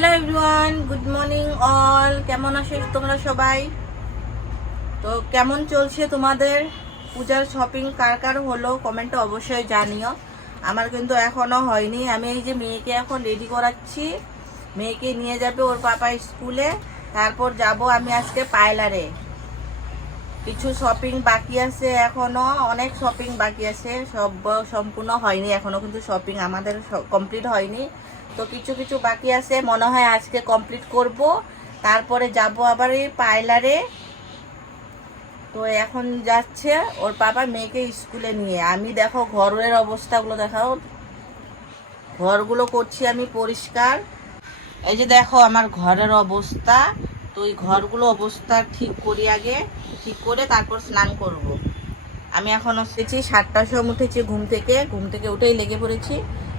Hello everyone good morning all কেমন আছো তোমরা সবাই? তো কেমন চলছে তোমাদের? পূজার শপিং কার কার হলো? কমেন্টে অবশ্যই জানিও। আমার কিন্তু এখনও হয়নি। আমি এই যে মেয়েকে এখন রেডি করাচ্ছি। মেয়েকে নিয়ে যাবে ওর পাপা স্কুলে। তারপর যাব আমি আজকে পার্লারে। কিছু শপিং বাকি আছে এখনও। অনেক শপিং বাকি আছে। সব সম্পূর্ণ হয়নি। এখনও কিন্তু শপিং আমাদের কমপ্লিট হয়নি। তো কিছু কিছু বাকি আছে, মনে হয় আজকে কমপ্লিট করব। তারপরে যাব আবার এই পার্লারে তো এখন যাচ্ছে ওর বাবা মেয়েকে স্কুলে নিয়ে। আমি দেখো ঘরের অবস্থাগুলো দেখাও। ঘরগুলো করছি আমি পরিষ্কার। এই যে দেখো আমার ঘরের অবস্থা। তো এই ঘরগুলো অবস্থা ঠিক করি আগে। ঠিক করে তারপর স্নান করব। আমি এখন এসেছি সাতটার সময় উঠেছি ঘুম থেকে। ঘুম থেকে উঠেই লেগে পড়েছি।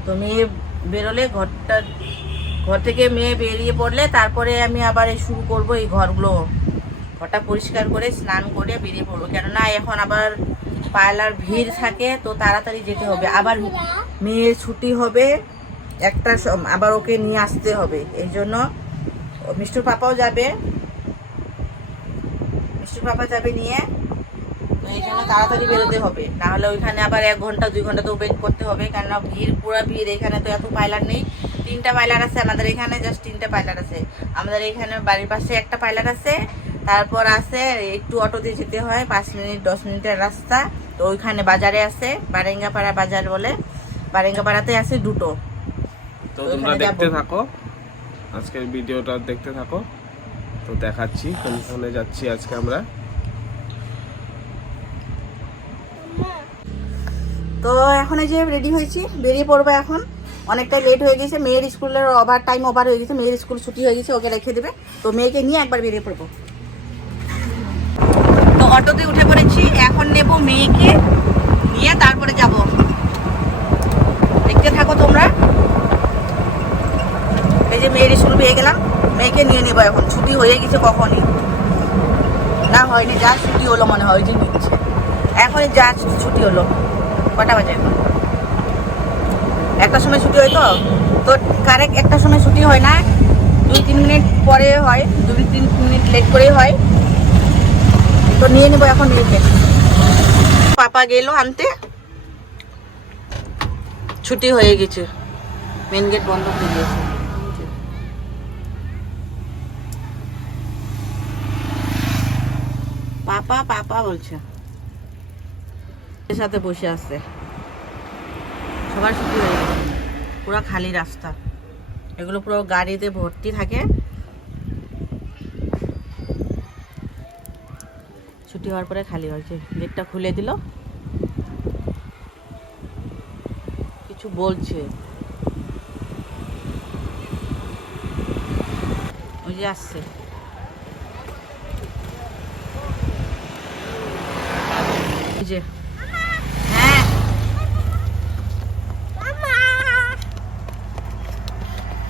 তো মেয়ে বেরোলে ঘরটা, ঘর থেকে মেয়ে বেরিয়ে পড়লে তারপরে আমি আবার শুরু করব এই ঘরগুলো। ঘরটা পরিষ্কার করে, স্নান করে বেরিয়ে পড়ব। কেননা এখন আবার পার্লার ভিড় থাকে, তো তাড়াতাড়ি যেতে হবে। আবার মেয়ের ছুটি হবে, একটা আবার ওকে নিয়ে আসতে হবে। এই জন্য মিষ্টুর পাপাও যাবে। মিষ্টুর পাপা যাবে নিয়ে। এই জন্য তাড়াতাড়ি বেরোতে হবে। না হলে ওইখানে আবার এক ঘণ্টা দুই ঘণ্টা তো ওয়েট করতে হবে। কেননা ভিড় পুরো ভিড় এখানে তো এত পাইলার নেই। তিনটা পাইলার আছে আমাদের এখানে জাস্ট তিনটা পাইলার আছে। আমাদের এখানে বাড়ির পাশে একটা পাইলার আছে। তারপর আছে একটু অটো দিয়ে যেতে হয় পাঁচ মিনিট দশ মিনিটের রাস্তা। তো ওইখানে বাজারে আছে বারেঙ্গাপাড়া বাজার বলে। বারেঙ্গাপাড়াতে আছে দুটো। তো তোমরা দেখতে থাকো। আজকের ভিডিওটা দেখতে থাকো। তো দেখাচ্ছি কোনখানে যাচ্ছি আজকে আমরা। তো এখন এই যে রেডি হয়েছি, বেরিয়ে পড়ব এখন। অনেকটাই লেট হয়ে গেছে, মেয়ের স্কুলের ওভার টাইম ওভার হয়ে গেছে, মেয়ের স্কুল ছুটি হয়ে গেছে, ওকে রেখে দেবে। তো মেয়েকে নিয়ে একবার বেরিয়ে পড়ব। তো অটোতে উঠে পড়েছি, এখন নেব মেয়েকে নিয়ে তারপরে যাব। দেখতে থাকো তোমরা। এই যে মেয়ের স্কুল পেয়ে গেলাম, মেয়েকে নিয়ে নেব এখন। ছুটি হয়ে গেছে কখনই। না, হয়নি, যা ছুটি হলো মনে হয় যে নিচ্ছে। এখন যা ছুটি হলো। কটা বাজে? এখন একটা সময় ছুটি হয় তো? তো কারেক্ট একটা সময় ছুটি হয় না, দুই তিন মিনিট পরে হয়, দুই তিন মিনিট লেট করেই হয়। তো নিয়ে নেব এখন নিয়ে পাপা গেল আনতে। ছুটি হয়ে গেছে। মেন গেট বন্ধ হয়ে গেছে পাপা পাপা বলছে। সাথে বসে আছে। সবার ছুটি হয়ে গেছে। পুরো খালি রাস্তা। এগুলো পুরো গাড়িতে ভর্তি থাকে। ছুটি হওয়ার পরে খালি হয়েছে। গেটটা খুলে দিল। কিছু বলছে। ওই যে আসছে। যে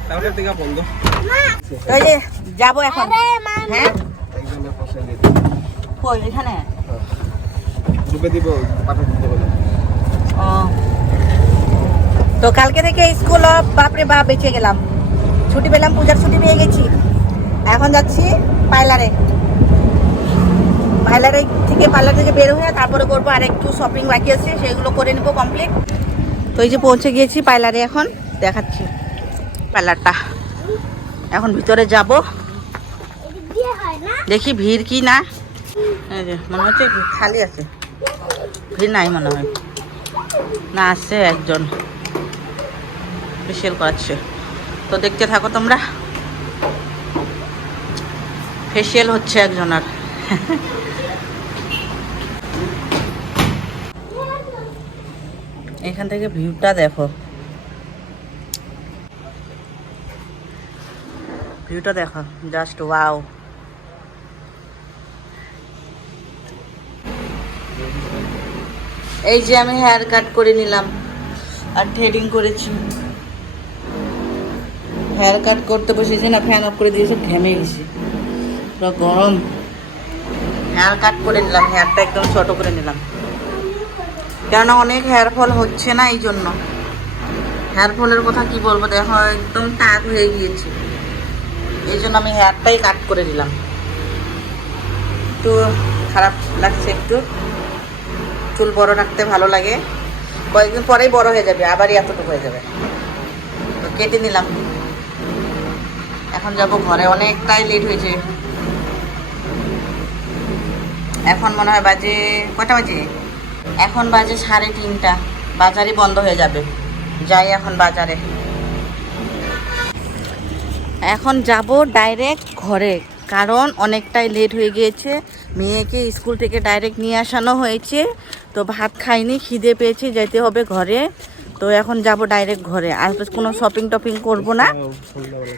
তাহলে থেকে বন্ধ। তো এই যে যাব এখন হ্যাঁ? কই এখানে? ঢুকে দিব পাঠা দিতে ও। তো কালকে থেকে স্কুল বাপরে বাপ বেঁচে গেলাম। ছুটি পেলাম পূজার ছুটি পেয়ে গেছি। এখন যাচ্ছি পার্লারে। পার্লারে থেকে পার্লার থেকে বের হয়ে তারপরে করব আর একটু শপিং বাকি আছে সেগুলো করে নেব কমপ্লিট তো এই যে পৌঁছে গিয়েছি পার্লারে এখন দেখাচ্ছি। পার্লারটা এখন ভিতরে যাব। দেখি ভিড় কি না? মনে হচ্ছে খালি আছে। ভিড় নাই মনে হয়। না আসছে একজন। ফেসিয়াল করাচ্ছে। তো দেখতে থাকো তোমরা। ফেসিয়াল হচ্ছে একজনের। এখান থেকে ভিউটা দেখো। ভিউটা দেখো জাস্ট ওয়াও এই যে আমি হেয়ার কাট করে নিলাম আর থ্রেডিং করেছি। হেয়ার কাট করতে বসেছি না ফ্যান অফ করে দিয়েছে, ঘেমে গেছি। পুরো গরম। হেয়ার কাট করে নিলাম হেয়ারটা একদম ছোট করে নিলাম। কেননা অনেক হেয়ার ফল হচ্ছে না এই জন্য। হেয়ার ফলের কথা কি বলব? দেখো, একদম টাক হয়ে গিয়েছে। এই জন্য আমি হেয়ারটাই কাট করে দিলাম। একটু খারাপ লাগছে একটু। চুল বড় রাখতে ভালো লাগে। কয়েকদিন পরেই বড় হয়ে যাবে, আবারই এতটুকু হয়ে যাবে। তো কেটে নিলাম। এখন যাব ঘরে, অনেকটাই লেট হয়েছে। এখন মনে হয় বাজে কটা বাজে? এখন বাজে সাড়ে তিনটা। বাজারই বন্ধ হয়ে যাবে। যাই এখন বাজারে। এখন যাব ডাইরেক্ট ঘরে, কারণ অনেকটাই লেট হয়ে গিয়েছে। মেয়েকে স্কুল থেকে ডাইরেক্ট নিয়ে আসানো হয়েছে, তো ভাত খাইনি, খিদে পেয়েছে, যেতে হবে ঘরে। তো এখন যাব ডাইরেক্ট ঘরে, আর কোনো শপিং টপিং করব না।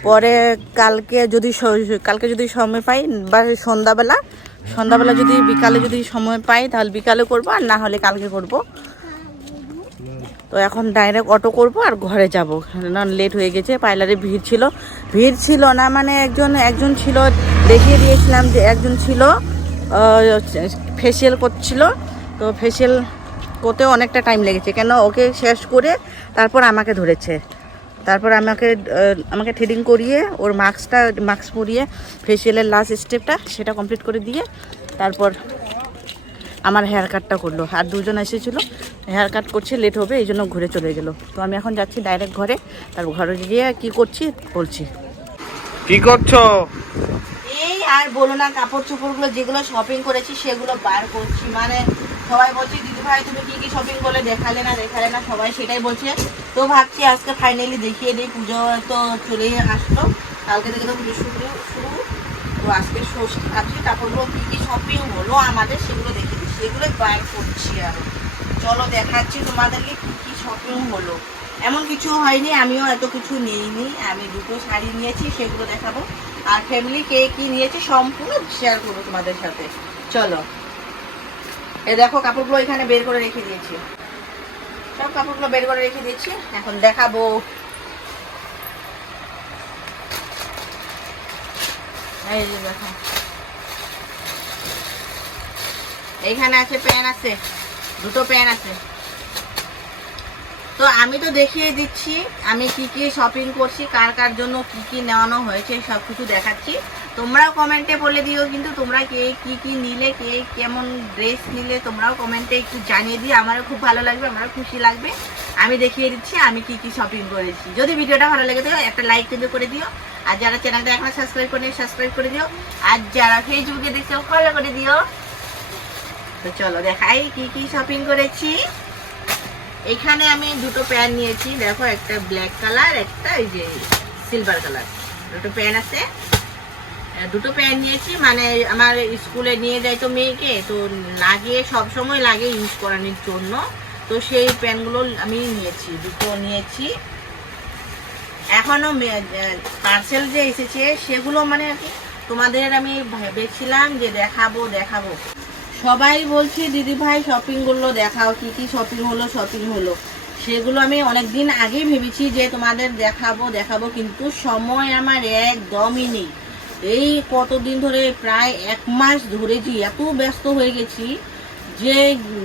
পরে কালকে যদি কালকে যদি সময় পাই, বা সন্ধ্যাবেলা সন্ধ্যাবেলা যদি বিকালে যদি সময় পাই, তাহলে বিকালে করব, আর না হলে কালকে করব। তো এখন ডাইরেক্ট অটো করব আর ঘরে যাব। না লেট হয়ে গেছে পার্লারে ভিড় ছিল। ভিড় ছিল না মানে একজন একজন ছিল, দেখিয়ে দিয়েছিলাম যে একজন ছিল ফেসিয়াল করছিল। তো ফেসিয়াল করতে অনেকটা টাইম লেগেছে, কেন ওকে শেষ করে তারপর আমাকে ধরেছে। তারপর আমাকে আমাকে থ্রেডিং করিয়ে, ওর মাস্কটা মাস্ক পরিয়ে ফেসিয়ালের লাস্ট স্টেপটা সেটা কমপ্লিট করে দিয়ে, তারপর আমার হেয়ার কাটটা করল। আর দুজন এসেছিল হেয়ার কাট করছে লেট হবে এই জন্য ঘুরে চলে গেলো। তো আমি এখন যাচ্ছি ডাইরেক্ট ঘরে তার ঘরে গিয়ে কি করছি বলছি। কি করছ? এই আর বলো না কাপড় চোপড়গুলো যেগুলো শপিং করেছি সেগুলো বার করছি। মানে সবাই বলছে দিদি ভাই তুমি কি কি শপিং করলে? দেখালে না দেখালে না সবাই সেটাই বলছে। তো ভাবছি আজকে ফাইনালি দেখিয়ে দিই পুজো তো চলেই আসলো। কালকে থেকে তো পুজো শুরু শুরু। তো আজকে ষষ্ঠী ভাবছি তারপরগুলো কি কি শপিং হলো আমাদের সেগুলো দেখে দিই। সেগুলো বার করছি আর চলো দেখাচ্ছি তোমাদেরকে কি কি শপিং হলো। এমন কিছু হয়নি, আমিও এত কিছু নিইনি। আমি দুটো শাড়ি নিয়েছি, সেগুলো দেখাবো। আর ফ্যামিলি কে কি নিয়েছে সম্পূর্ণ শেয়ার করব তোমাদের সাথে। চলো। এ দেখো, কাপড়গুলো এখানে বের করে রেখে দিয়েছি। সব কাপড়গুলো বের করে রেখে দিয়েছি, এখন দেখাবো। এই যে দেখো। এইখানে আছে প্যান আছে। দুটো প্যান আছে। তো আমি তো দেখিয়ে দিচ্ছি, আমি কি কি শপিং করছি, কার কার জন্য কি কি নেওয়ানো হয়েছে সব কিছু দেখাচ্ছি। তোমরাও কমেন্টে বলে দিও, কিন্তু তোমরা কে, কি কি নিলে, কে কেমন ড্রেস নিলে, তোমরাও কমেন্টে একটু জানিয়ে দিও। আমারও খুব ভালো লাগবে, আমারও খুশি লাগবে। আমি দেখিয়ে দিচ্ছি, আমি কি কি শপিং করেছি। যদি ভিডিওটা ভালো লেগে থাকে, একটা লাইক কিন্তু করে দিও। আর যারা চ্যানেলটা এখনও সাবস্ক্রাইব করে সাবস্ক্রাইব করে দিও। আর যারা ফেসবুকে দেখছ ফলো করে দিও। তো চলো দেখাই কি কি শপিং করেছি। এখানে আমি দুটো প্যান নিয়েছি। দেখো, একটা ব্ল্যাক কালার একটা এই যে সিলভার কালার দুটো প্যান আছে। দুটো প্যান নিয়েছি। মানে আমার স্কুলে নিয়ে যাই তো মেয়েকে, তো লাগে সব সময় লাগে ইউজ করানোর জন্য। তো সেই প্যানগুলো আমি নিয়েছি, দুটো নিয়েছি। এখনও পার্সেল যে এসেছে, সেগুলো মানে তোমাদের আমি ভেবেছিলাম যে দেখাবো দেখাবো। সবাই বলছে, দিদি ভাই শপিংগুলো দেখাও, কি কি শপিং হলো শপিং হলো। সেগুলো আমি অনেক দিন আগেই ভেবেছি যে তোমাদের দেখাবো দেখাবো, কিন্তু সময় আমার একদমই নেই। এই কতদিন ধরে, প্রায় এক মাস ধরে যে এত ব্যস্ত হয়ে গেছি যে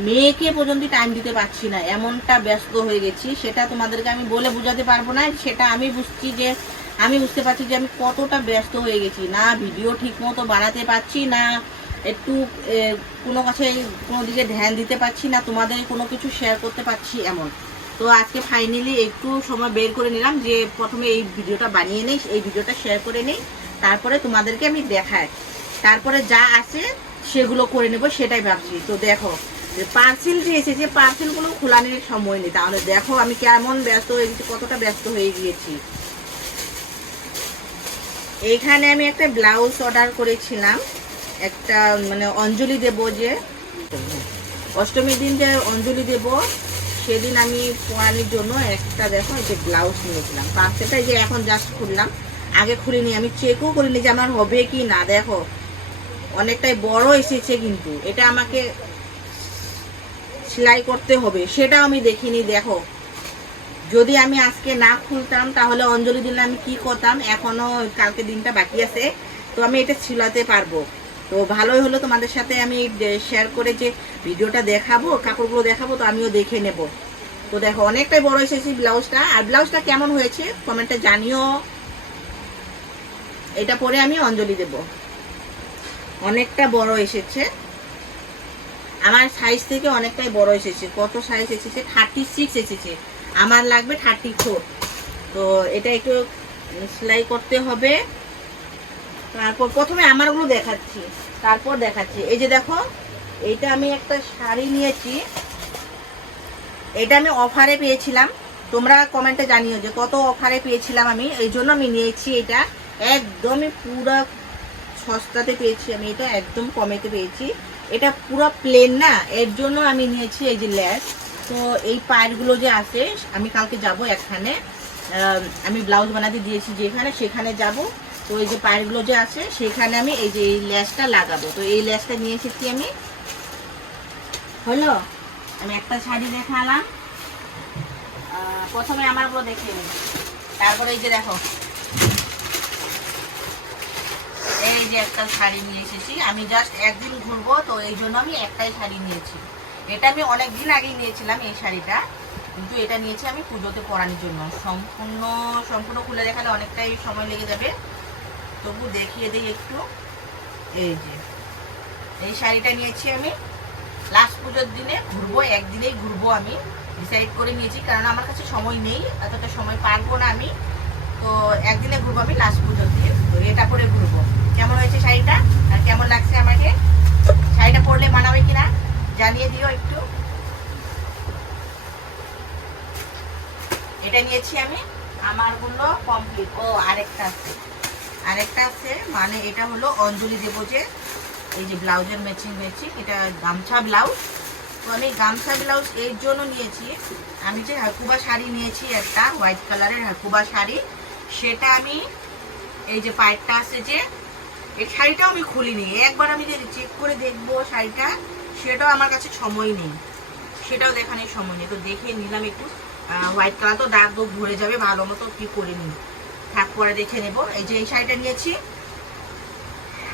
মেয়েকে পর্যন্ত টাইম দিতে পারছি না, এমনটা ব্যস্ত হয়ে গেছি, সেটা তোমাদেরকে আমি বলে বোঝাতে পারব না, সেটা আমি বুঝছি যে, আমি বুঝতে পারছি যে আমি কতটা ব্যস্ত হয়ে গেছি। না ভিডিও ঠিক মতো বানাতে পারছি না একটু কোনো কাছে কোনো দিকে ধ্যান দিতে পারছি না, তোমাদের কোনো কিছু শেয়ার করতে পারছি এমন। তো আজকে ফাইনালি একটু সময় বের করে নিলাম যে প্রথমে এই ভিডিওটা বানিয়ে নেই, এই ভিডিওটা শেয়ার করে নেই, তারপরে তোমাদেরকে আমি দেখাই তারপরে যা আছে সেগুলো করে নেব, সেটাই ভাবছি। তো দেখো পার্সেল যে এসেছে পার্সেলগুলো খোলানোর সময় নেই। তাহলে দেখো আমি কেমন ব্যস্ত হয়ে গেছি, কতটা ব্যস্ত হয়ে গিয়েছি। এইখানে আমি একটা ব্লাউজ অর্ডার করেছিলাম। একটা মানে অঞ্জলি দেব যে, অষ্টমীর দিন যে অঞ্জলি দেব, সেদিন আমি পরানোর জন্য একটা দেখো যে ব্লাউজ নিয়েছিলাম। পার্সেলটা যে এখন জাস্ট খুললাম, আগে খুলিনি, আমি চেকও করিনি যে আমার হবে কি না, দেখো। অনেকটাই বড় এসেছে কিন্তু, এটা আমাকে সেলাই করতে হবে, সেটাও আমি দেখিনি, দেখো। যদি আমি আজকে না খুলতাম, তাহলে অঞ্জলি দিলে আমি কি করতাম? এখনও কালকে দিনটা বাকি আছে, তো আমি এটা ছিলাতে পারব। তো ভালোই হলো তোমাদের সাথে আমি শেয়ার করে যে ভিডিওটা দেখাবো, কাপড়গুলো দেখাবো, তো আমিও দেখে নেব। তো দেখো, অনেকটাই বড় এসেছে ব্লাউজটা। আর ব্লাউজটা কেমন হয়েছে কমেন্টে জানিও। এটা পরে আমি অঞ্জলি দেব। অনেকটা বড় এসেছে। আমার সাইজ থেকে অনেকটাই বড় এসেছে। কত সাইজ এসেছে? থার্টি সিক্স এসেছে। আমার লাগবে থার্টি ফোর তো এটা একটু সেলাই করতে হবে। তারপর প্রথমে আমার আমারগুলো দেখাচ্ছি, তারপর দেখাচ্ছি। এই যে দেখো, এইটা আমি একটা শাড়ি নিয়েছি। এটা আমি অফারে পেয়েছিলাম। তোমরা কমেন্টে জানিও যে কত অফারে পেয়েছিলাম আমি। এই জন্য আমি নিয়েছি এটা। একদমই পুরো সস্তাতে পেয়েছি আমি। এটা একদম কমেতে পেয়েছি। এটা পুরো প্লেন না? এর জন্য আমি নিয়েছি এই যে ল্যাস তো এই পায়েরগুলো যে আছে, আমি কালকে যাব এখানে আমি ব্লাউজ বানাতে দিয়েছি যেখানে, সেখানে যাব। তো এই যে পায়েরগুলো যে আছে, সেখানে আমি এই যে এই ল্যাসটা লাগাবো। তো এই ল্যাসটা নিয়ে এসেছি আমি। হলো? আমি একটা শাড়ি দেখালাম। প্রথমে আমারগুলো দেখে নিই। তারপরে এই যে দেখো। এই যে একটা শাড়ি নিয়ে এসেছি। আমি জাস্ট একদিন ঘুরবো, তো এই জন্য আমি একটাই শাড়ি নিয়েছি। এটা আমি অনেক দিন আগেই নিয়েছিলাম এই শাড়িটা। কিন্তু এটা নিয়েছি আমি পুজোতে পরানোর জন্য। সম্পূর্ণ সম্পূর্ণ খুলে দেখালে অনেকটাই সময় লেগে যাবে। তবু দেখিয়ে দিই একটু। এই যে, এই শাড়িটা নিয়েছি আমি। লাস্ট পুজোর দিনে ঘুরবো, একদিনেই ঘুরবো আমি। ডিসাইড করে নিয়েছি কারণ আমার কাছে সময় নেই, এতটা সময় পারব না আমি। তো একদিনে ঘুরবো আমি লাস্ট পুজোর তো এটা পরে ঘুরবো। কেমন হয়েছে শাড়িটা? আর কেমন লাগছে আমাকে? শাড়িটা পরলে মানাবে কিনা? জানিয়ে দিও একটু। এটা নিয়েছি আমি। আমারগুলো কমপ্লিট ও, আরেকটা আছে। আরেকটা আছে মানে এটা হলো অঞ্জলি দেবো যে, এই যে ব্লাউজের ম্যাচিং ম্যাচিং এটা গামছা ব্লাউজ। তো আমি গামছা ব্লাউজ এর জন্য নিয়েছি। আমি যে হাকুবা শাড়ি নিয়েছি একটা হোয়াইট কালারের হাকুবা শাড়ি, সেটা আমি, এই যে পায়েরটা আছে যে, এই শাড়িটাও আমি খুলিনি। একবার আমি যে চেক করে দেখব শাড়িটা, সেটাও আমার কাছে সময় নেই। সেটাও দেখানোর সময় নেই। তো দেখে নিলাম একটু। হোয়াইট কালার তো দাগ ভরে যাবে, ভালো মতো কি করে নিই। থাক পরে দেখে নেব। এই যে এই শাড়িটা নিয়েছি।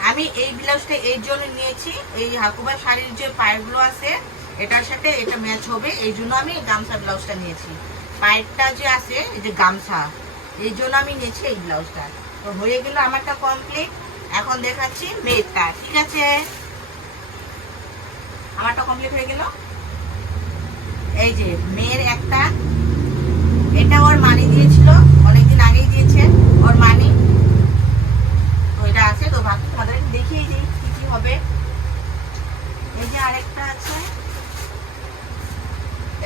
আমি এই ব্লাউজটা এই জন্য নিয়েছি। এই হাকুবা শাড়ির যে পায়েরগুলো আছে, এটার সাথে এটা ম্যাচ হবে। এই জন্য আমি গামছা ব্লাউজটা নিয়েছি। পায়েরটা যে আছে, এই যে গামছা, এই জন্য আমি নিয়েছি এই ব্লাউজটা তো হয়ে গেল আমারটা কমপ্লিট এখন দেখাচ্ছি মেয়েরটা, ঠিক আছে? আমারটা কমপ্লিট হয়ে গেল। এই যে মেয়ের একটা এটা ওর মানি দিয়েছিল অনেকদিন আগেই দিয়েছে ওর মানি তো এটা আছে তো ভাবছি তোমাদের দেখিয়ে দিই কি কি হবে এই যে আরেকটা আছে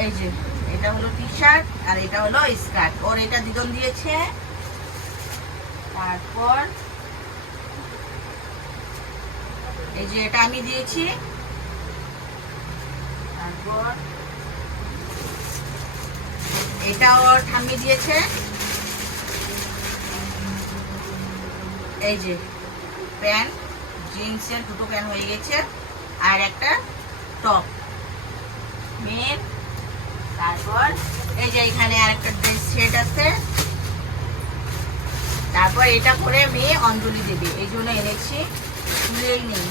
এই যে এটা হলো টি শার্ট আর এটা হলো স্কার্ট ওর এটা দিদন দিয়েছে। তারপর এই যে এটা আমি দিয়েছি। তারপর এটা ওর ঠাম্মি দিয়েছে। এই যে প্যান্ট, জিন্সের দুটো প্যান্ট হয়ে গেছে, আর একটা টপ। মেয়ের তারপর এই যে এখানে আর একটা ড্রেস সেট আছে। তারপর এটা পরে মেয়ে অঞ্জলি দেবে, এই জন্য এনেছি। খুলেই নেই।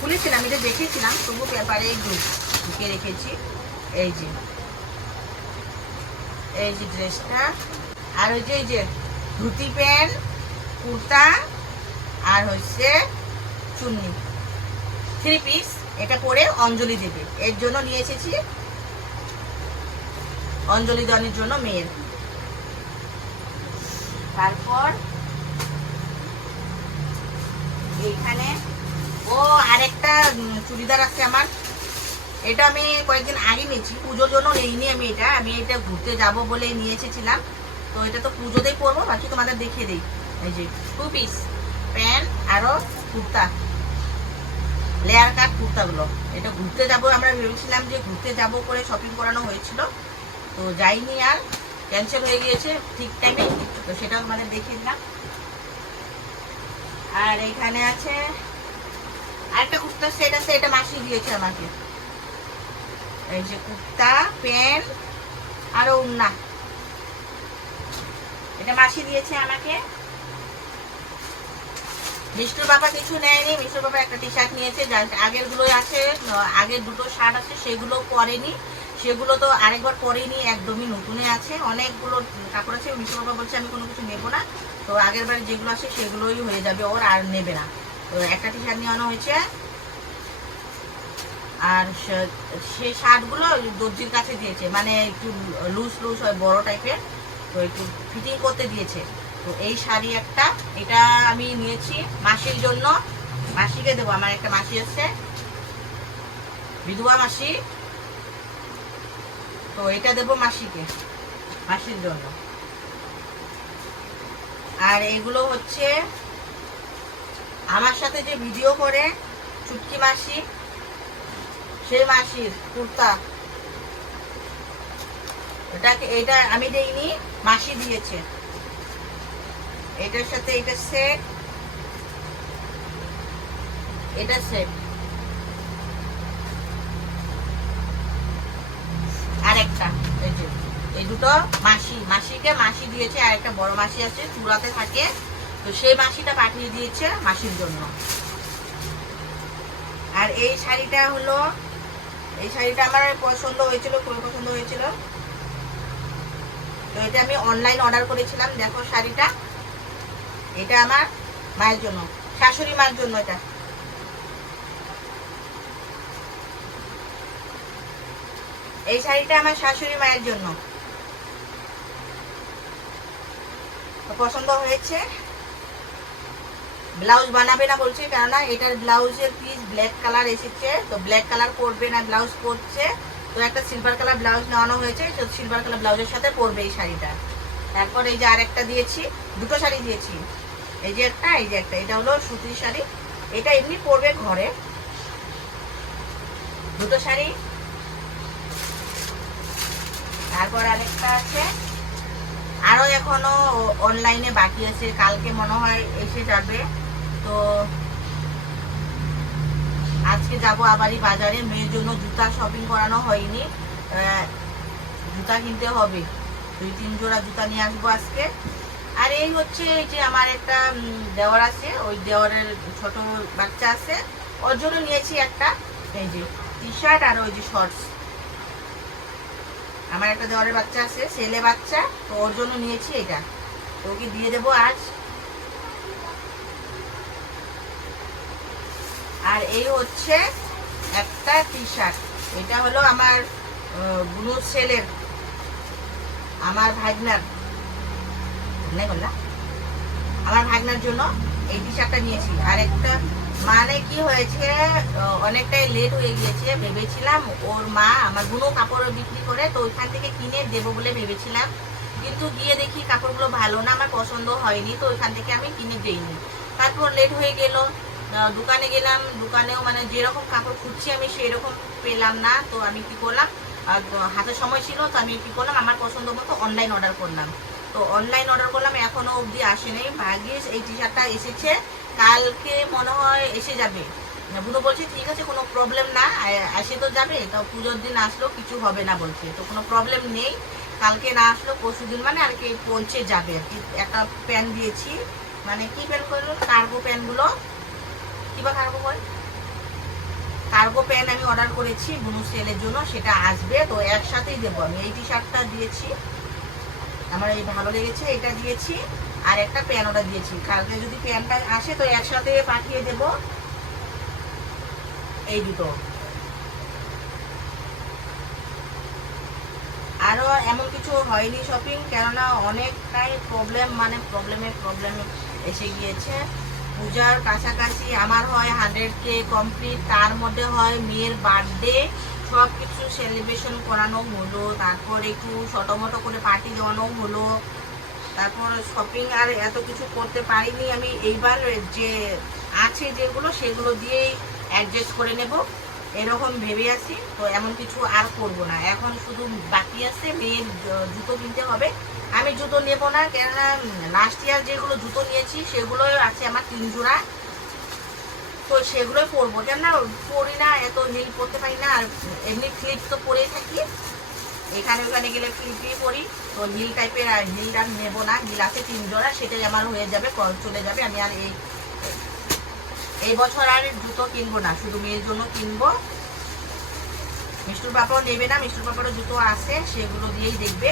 খুলেছিলাম এটা দেখেছিলাম তবু পেপারে ঢুকে রেখেছি। এই যে। এই যে ড্রেসটা আর ওই যে, এই যে ধুতি প্যান্ট, কুর্তা, আর হচ্ছে চুন্নি। থ্রি পিস এটা পরে অঞ্জলি দেবে। এর জন্য নিয়ে এসেছি অঞ্জলি দানের জন্য মেয়ের তারপর এইখানে ও আরেকটা চুড়িদার আছে আমার। এটা আমি কয়েকদিন আগে নিয়েছি। পুজোর জন্য নেইনি আমি এটা। আমি এটা ঘুরতে যাব বলে নিয়ে এসেছিলাম। তো এটা তো পুজোতেই পরবো, বাকি তোমাদের দেখিয়ে দিই। এই যে টু পিস প্যান্ট আরও কুর্তা। লেয়ার কাট কুর্তাগুলো। এটা ঘুরতে যাব, আমরা ভেবেছিলাম যে ঘুরতে যাব করে শপিং করানো হয়েছিল। তো যাইনি আর ক্যান্সেল হয়ে গিয়েছে ঠিক টাইমে তো সেটাও মানে দেখিয়ে দিলাম। আর এখানে আছে, আরেকটা কুর্তার সেট আছে, এটা মাসি দিয়েছে আমাকে। এই যে কুর্তা, প্যান্ট আর ওড়না। এটা মাসি দিয়েছে আমাকে। মিষ্টুর বাবা কিছু নেয়নি, মিষ্টুর বাবা একটা টি শার্ট নিয়েছে, যার আগেরগুলো আছে, আগের দুটো শার্ট আছে সেগুলো পরেনি। সেগুলো তো আরেকবার পরেনি, একদমই নতুনে আছে। অনেকগুলো কাপড় আছে মিষ্টুর বাবা বলছে, আমি কোনো কিছু নেব না। তো আগের বারে যেগুলো আছে, সেগুলোই হয়ে যাবে, ওর আর নেবে না। তো একটা টি শার্ট নিয়ে আনা হয়েছে। আর সেই শার্টগুলো দর্জির কাছে দিয়েছে মানে একটু লুজ লুজ হয় বড় টাইপের। তো একটু ফিটিং করতে দিয়েছে। তো এই শাড়ি একটা, এটা আমি নিয়েছি মাসির জন্য। মাসিকে দেবো, আমার একটা মাসি আছে বিধবা মাসি। তো এটা দেবো মাসিকে, মাসির জন্য। আর এগুলো হচ্ছে আমার সাথে যে ভিডিও করে চুটকি মাসি সেই মাসির কুর্তা। এটাকে এটা আমি দেইনি, মাসি দিয়েছে। এটার সাথে এটা সেট এটা সেট আর একটা এই যে এই দুটো মাসি, মাসিকে মাসি দিয়েছে, আর একটা বড় মাসি আছে, চূড়াতে থাকে। তো সেই মাসিটা পাঠিয়ে দিয়েছে মাসির জন্য। আর এই শাড়িটা হলো, এই শাড়িটা আমার পছন্দ হয়েছিল, খুবই পছন্দ হয়েছিল। তো এটা আমি অনলাইন অর্ডার করেছিলাম, দেখো শাড়িটা। এটা আমার মায়ের জন্য, শাশুড়ি মায়ের জন্য এটা। এই শাড়িটা আমার শাশুড়ি মায়ের জন্য তো পছন্দ হয়েছে। ব্লাউজ বানাবে না বলছে, কেননা এটার ব্লাউজের পিস ব্ল্যাক কালার এসেছে, তো ব্ল্যাক কালার পরবে না, ব্লাউজ পরছে। তো একটা সিলভার কালার ব্লাউজ নেওয়ানো হয়েছে, তো সিলভার কালার ব্লাউজের সাথে পরবে এই শাড়িটা। তারপর এই যে আর একটা দিয়েছি, দুটো শাড়ি দিয়েছি। এই যে একটা, এই যে একটা, এটা হলো সুতির শাড়ি। এটা এমনি পরবে ঘরে। দুটো শাড়ি। তারপর আরেকটা আছে। আরও এখনও অনলাইনে বাকি আছে। কালকে মনে হয় এসে যাবে। তো আজকে যাব আবারই বাজারে। মেয়ের জন্য জুতা শপিং করানো হয়নি। জুতা কিনতে হবে। দুই, তিন জোড়া জুতা নিয়ে আসব আজকে। আর এই হচ্ছে এই যে আমার একটা দেওয়ার আছে। ওই দেওয়ারের ছোট বাচ্চা আছে। ওর জন্য নিয়েছি একটা। এই যে টি শার্ট আর ওই যে শর্টস আমার একটা দেওয়ারের বাচ্চা আছে, ছেলে বাচ্চা, তো ওর জন্য নিয়েছি এটা। তো ওকে দিয়ে দেবো আজ। আর এই হচ্ছে একটা টি শার্ট এটা হলো আমার বুনু ছেলের, আমার ভাগনার। আমার ভাগনার জন্য এই টি শার্টটা নিয়েছি। আর একটা মানে কি হয়েছে অনেকটাই লেট হয়ে গিয়েছে, ভেবেছিলাম ওর মা আমার বুনো কাপড় বিক্রি করে তো ওইখান থেকে কিনে দেবো বলে ভেবেছিলাম। কিন্তু গিয়ে দেখি কাপড়গুলো ভালো না, আমার পছন্দ হয়নি, তো ওইখান থেকে আমি কিনে দিইনি। তারপর লেট হয়ে গেল দোকানে গেলাম, দোকানেও মানে যেরকম কাপড় খুঁজছি আমি সেরকম পেলাম না, তো আমি কি করলাম হাতে সময় ছিল, তো আমি কি করলাম, আমার পছন্দ মতো অনলাইন অর্ডার করলাম। তো অনলাইন অর্ডার করলাম, এখনও অবধি আসেনি ভাগ্যিস এই টি শার্টটা এসেছে। কালকে মনে হয় এসে যাবে। বুনো বলছে, ঠিক আছে, কোনো প্রবলেম না আসে তো যাবে, তো পুজোর দিন আসলেও কিছু হবে না, বলছে। তো কোনো প্রবলেম নেই, কালকে না আসলেও পরশু দিন মানে আর কি পৌঁছে যাবে আর কি একটা প্যান্ট দিয়েছি। মানে কি প্যান্ট করল কার্গো প্যানগুলো প্যান্টগুলো কিবা কার্গো বল? কার্গো প্যান্ট আমি অর্ডার করেছি বুনু সেলের জন্য, সেটা আসবে, তো একসাথেই দেবো আমি। এই টি শার্টটা দিয়েছি। আমার এই ভালো লেগেছে, এটা দিয়েছি। আর একটা প্যান অর্ডার দিয়েছি। কালকে যদি প্যানটা আসে তো একসাথে পাঠিয়ে দেব। এই দুটো। আরও এমন কিছু হয়নি শপিং কেননা অনেকটাই প্রবলেম মানে প্রবলেমে প্রবলেম এসে গিয়েছে। পূজার কাছাকাছি আমার হয় হান্ড্রেড কে কমপ্লিট তার মধ্যে হয় মেয়ের বার্থডে সব কিছু সেলিব্রেশন করানো হলো। তারপর একটু ছোটো মোটো করে পার্টি দেওয়ানো হলো। তারপর শপিং আর এত কিছু করতে পারিনি আমি। এইবার যে আছে যেগুলো, সেগুলো দিয়েই অ্যাডজাস্ট করে নেব। এরকম ভেবে আছি, তো এমন কিছু আর করব না। এখন শুধু বাকি আছে মেয়ের জুতো কিনতে হবে। আমি জুতো নেব না, কেননা লাস্ট ইয়ার যেগুলো জুতো নিয়েছি, সেগুলো আছে আমার তিন জোড়া। তো সেগুলোই পরবো। কেননা, পরি না, এত নীল পরতে পারি না, আর এমনি ক্লিপ তো পরেই থাকি। এখানে ওখানে গেলে ক্লিপই পরি। তো নীল টাইপের আর আর নেব না, নীল আছে তিন জোড়া সেটাই আমার হয়ে যাবে চলে যাবে, আমি আর এই এই বছর আর জুতো কিনবো না, শুধু মেয়ের জন্য কিনবো। মিষ্টুর পাপাও নেবে না, মিষ্টুর পাপারও জুতো আছে, সেগুলো দিয়েই দেখবে।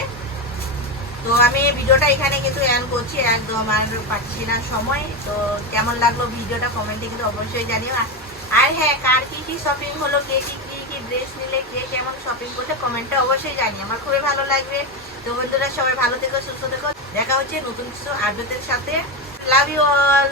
তো আমি ভিডিওটা এখানে কিন্তু এন্ড করছি, একদম আর পাচ্ছি না সময়। তো কেমন লাগল ভিডিওটা কমেন্টে কিন্তু অবশ্যই জানিও। আর- হ্যাঁ কার কী কী শপিং হলো, কি কি ড্রেস নিলে কে কেমন শপিং করছে কমেন্টটা অবশ্যই জানি। আমার খুবই ভালো লাগবে। তো বন্ধুরা, সবাই ভালো থেকো, সুস্থ থেকো। দেখা হচ্ছে নতুন কিছু আপডেটের সাথে। Love you all